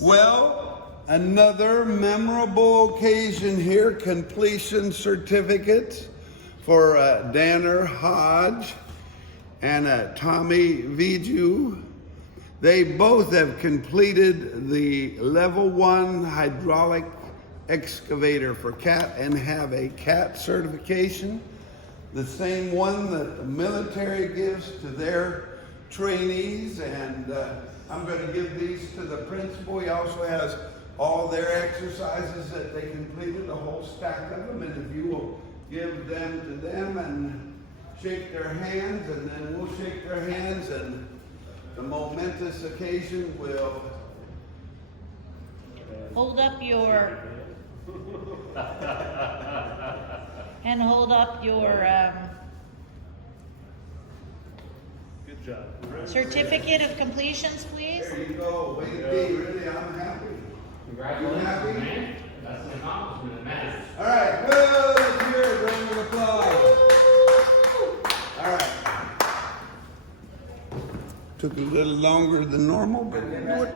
Well, another memorable occasion here, completion certificate for Danner, Hodge, and Tommy Vigue. They both have completed the level 1 hydraulic excavator for CAT and have a CAT certification, the same one that the military gives to their trainees. And I'm going to give these to the principal. He also has all their exercises that they completed, a whole stack of them, and if you will give them to them and shake their hands, and then we'll shake their hands, and the momentous occasion will hold up your and hold up your Good job. certificate of completions, please. There you go. Way to be. Really, I'm happy. Congratulations, You happy? man. That's an accomplishment, it matters. All right. Well, let's hear a round of applause. All right. Took a little longer than normal, but we'll do it.